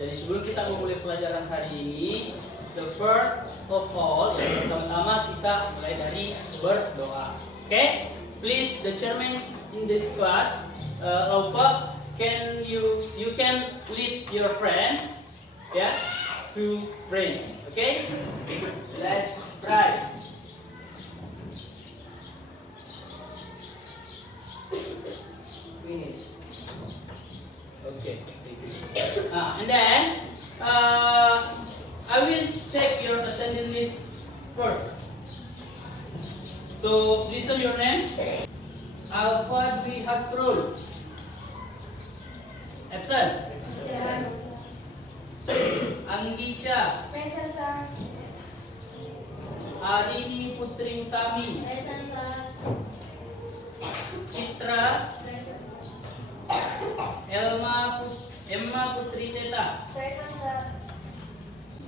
Jadi sebelum kita memulai pelajaran hari ini, the first of all, yang pertama kita mulai dari berdoa. Okay? Please, the chairman in this class, Alpha, you can lead your friend, yeah, to pray. Okay? Let's pray. Finish. Okay. And then I will check your attendance list first. So listen your name. Alpha Dwi Hasrul. Absent. Anggica. Present, sir. Arini Putri Utami. Present, sir. Citra. Present. Emma Putri Teta. Present, sir.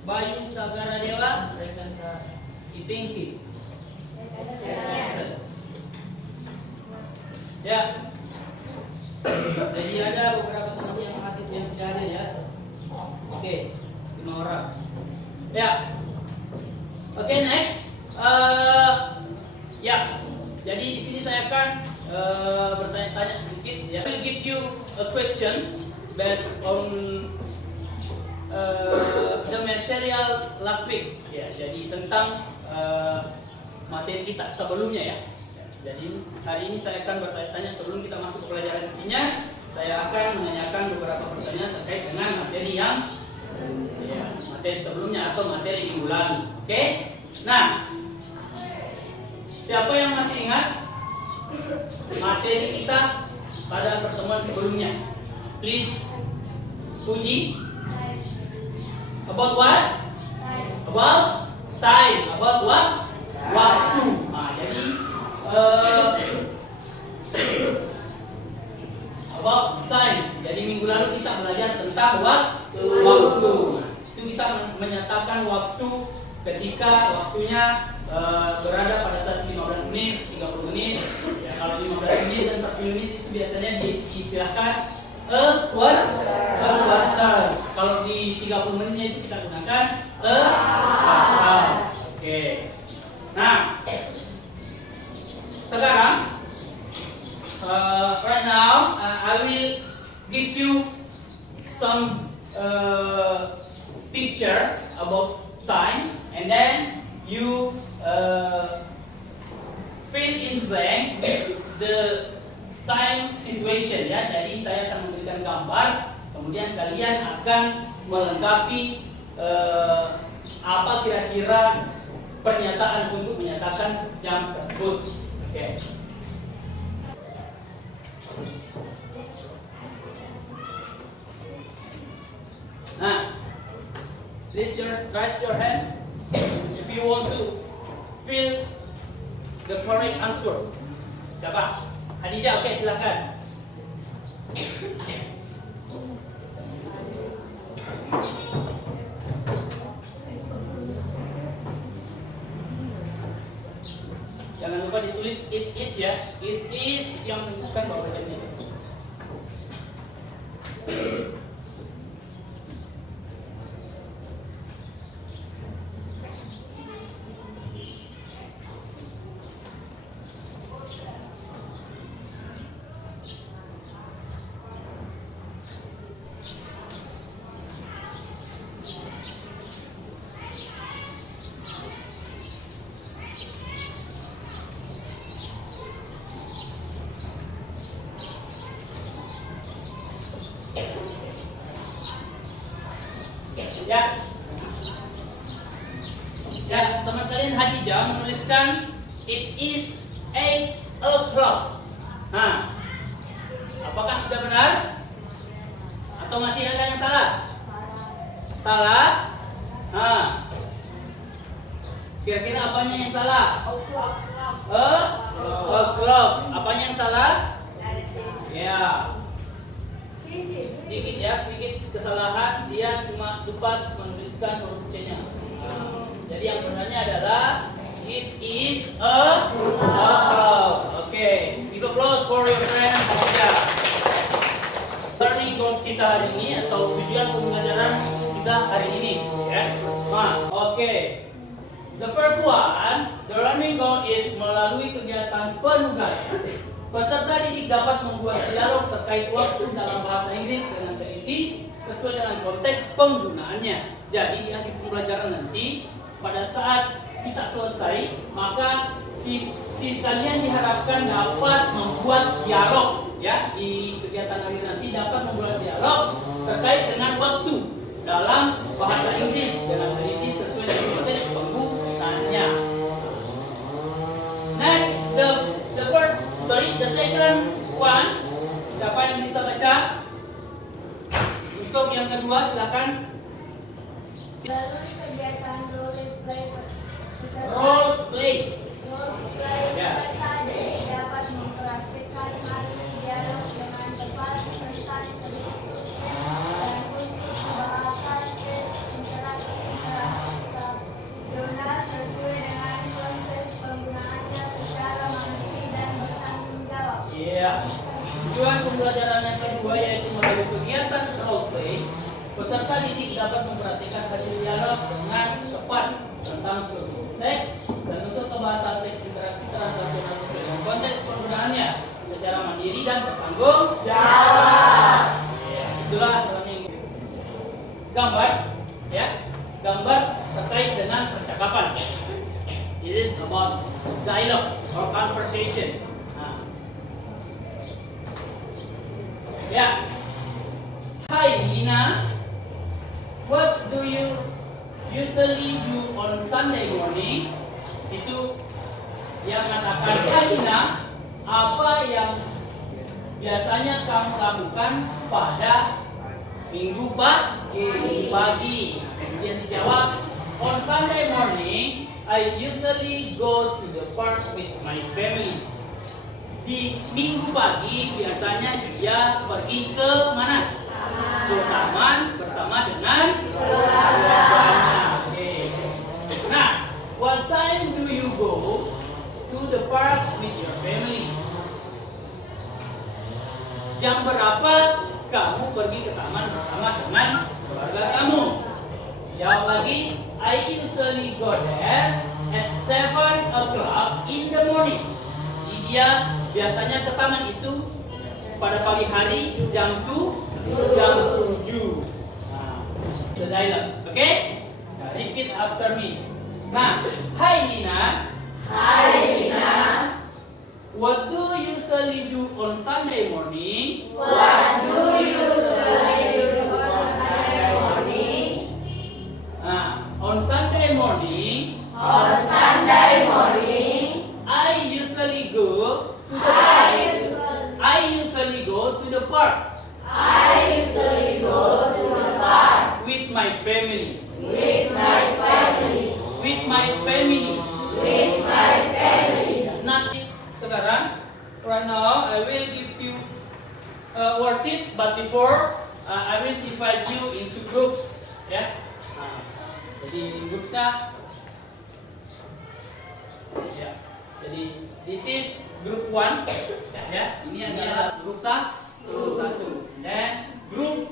Bayu Sagara Dewa. Present, sir. Itingki. Present. Ya. Jadi ada beberapa teman yang masih yang hadir ya. Oke, 5 orang. Ya. Oke, next. Ya. Jadi di sini saya akan bertanya-tanya sedikit. Ya. I will give you a question based on the material last week. Ya. Jadi tentang materi kita sebelumnya ya. Jadi hari ini saya akan bertanya-tanya sebelum kita masuk ke pelajaran intinya. Saya akan menanyakan beberapa pertanyaan terkait dengan materi yang ya, materi sebelumnya atau materi minggu lalu. Oke? Nah, siapa yang masih ingat materi kita pada pertemuan sebelumnya? Please puji. About what? About time. About what? Waktu. Nah, jadi about time. Jadi minggu lalu kita belajar tentang waktu. Itu kita menyatakan waktu ketika waktunya berada pada saat 15 menit, 30 menit. Ya, kalau 15 menit dan 40 menit itu biasanya diistilahkan a quarter. Kalau di 30 menitnya itu kita gunakan a quarter. Oke. Nah, sekarang right now I will give you some picture about time, and then you fill in blank the time situation ya. Jadi saya akan memberikan gambar, kemudian kalian akan melengkapi apa kira-kira pernyataan untuk menyatakan jam tersebut. Oke. Nah, please raise your hand if you want to fill the correct answer. Siapa? Hadijah, oke, silakan. Jangan lupa ditulis it is ya. It is yang menunjukkan bahwa jamnya. Ya, teman kalian Hadijah menuliskan it is 8 o'clock. Nah, apakah sudah benar? Atau masih ada yang salah? Salah? Nah, kira-kira apanya yang salah? O'clock. Apanya yang salah? Ya. Sedikit kesalahan, dia cuma lupa menuliskan huruf C-nya. Jadi yang benarnya adalah it is a cloud. Okay, give applause for your friend. Learning goals kita hari ini atau tujuan pembelajaran hari ini ya. Oke. The first one, the learning goal is melalui kegiatan penugasan. Peserta didik dapat membuat dialog terkait waktu dalam bahasa Inggris dengan teliti sesuai dengan konteks penggunaannya. Jadi di akhir pembelajaran nanti, pada saat kita selesai, maka kalian diharapkan dapat membuat dialog ya di kegiatan hari nanti dapat membuat dialog terkait dengan waktu dalam bahasa Inggris dengan teliti sesuai dengan konteks penggunaannya. Next, the second one, siapa yang bisa baca? Untuk yang kedua silakan. Melalui kegiatan role play Ya. peserta didik dapat mempraktikkan materi dialog dengan tepat tentang teliti dan khusus bahasa Inggris interaksional sesuai dengan konteks penggunaannya secara mandiri dan bertanggung jawab. Iya. Tujuan pembelajaran yang kedua yaitu melalui kegiatan role play, peserta didik dapat memperhatikan hasil dialog dengan tepat tentang suatu teks dan unsur bahasa teks interaksi transaksional sesuai dengan konteks penggunaannya secara mandiri dan bertanggung jawab. Ya, itulah learning. Gambar, ya, gambar terkait dengan percakapan. It is about dialogue or conversation. Ya. Hi Lina, what do you usually do on Sunday morning? Itu yang mengatakan, hai Lina, apa yang biasanya kamu lakukan pada minggu pagi? Kemudian dijawab, on Sunday morning, I usually go to the park with my family. Di minggu pagi biasanya dia pergi ke mana? Ke taman bersama dengan keluarganya. Okay. Nah, what time do you go to the park with your family? Jam berapa kamu pergi ke taman bersama dengan keluarga kamu? Jawab lagi, I usually go there at 7 o'clock in the morning. Jadi dia biasanya ke taman itu pada pagi hari jam 7. Nah, the dialogue, okay? Nah, repeat after me. Nah, hi Lina. Hai Lina, What do you usually do on Sunday morning? what do you usually do on Sunday morning? Nah, on Sunday morning, On Sunday morning, I usually go to the I to the park usually go to the park with my family. with my family. With my family. With my family. Nanti sekarang, right now I will give you a worksheet, but before I will divide you into groups, ya. Nah, jadi grupnya, ya. Jadi this is group 1, ya. Ini adalah grup 1, dan group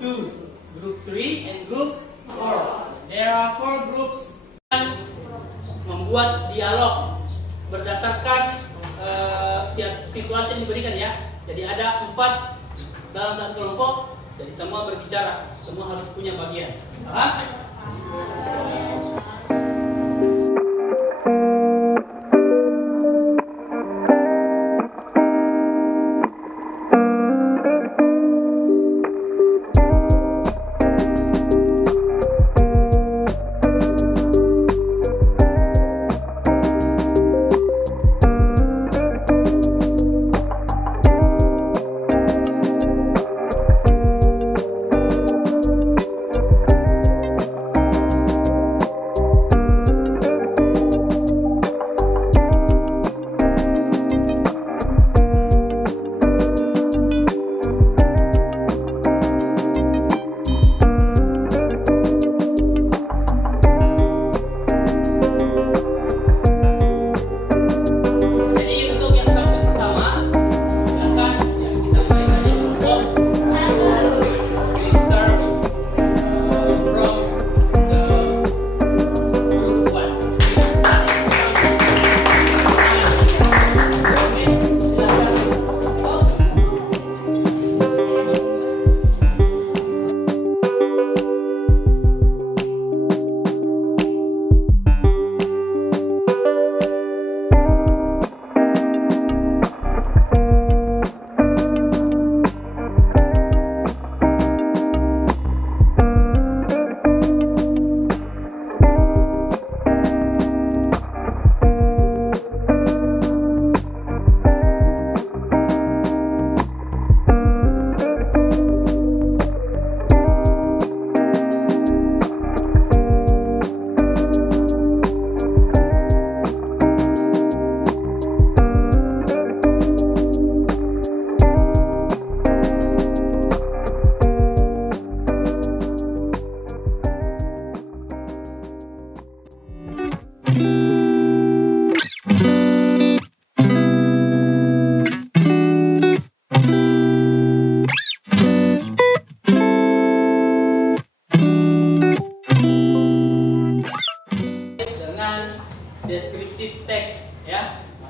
2, group 3, and group 4. There are 4 groups yang membuat dialog berdasarkan situasi yang diberikan, ya. Jadi ada 4 dalam satu kelompok, jadi semua berbicara, semua harus punya bagian. Paham?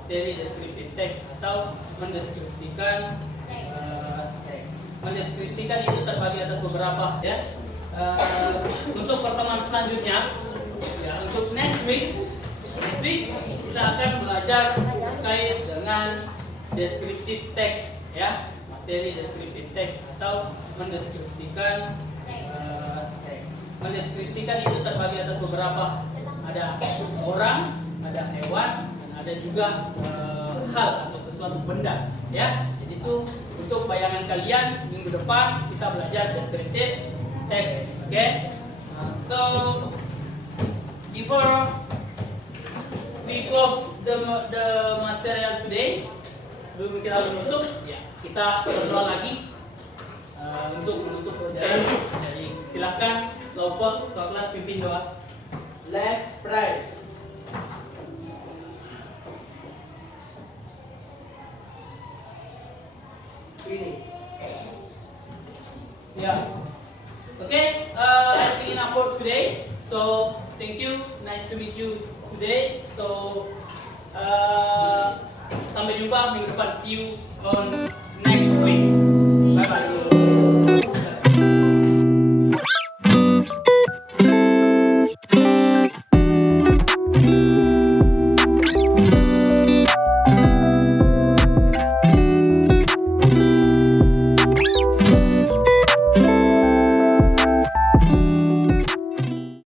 materi deskriptif teks atau mendeskripsikan teks. Mendeskripsikan itu terbagi atas beberapa ya. Untuk pertemuan selanjutnya, ya, untuk next week kita akan belajar terkait dengan deskriptif teks ya, materi deskriptif teks atau mendeskripsikan teks. Mendeskripsikan itu terbagi atas beberapa, ada orang, ada hewan, dan ada juga hal atau sesuatu benda ya. Jadi itu untuk bayangan kalian minggu depan kita belajar deskriptif teks. Okay? So before we close the material today, sebelum kita menutup, ya kita berdoa lagi untuk menutup pelajaran. Jadi silakan kelompok kelas pimpin doa. Let's pray. Finish. Yeah. Okay. I think enough for today. So thank you. Nice to meet you today. So sampai jumpa minggu depan. See you on next week. Bye bye.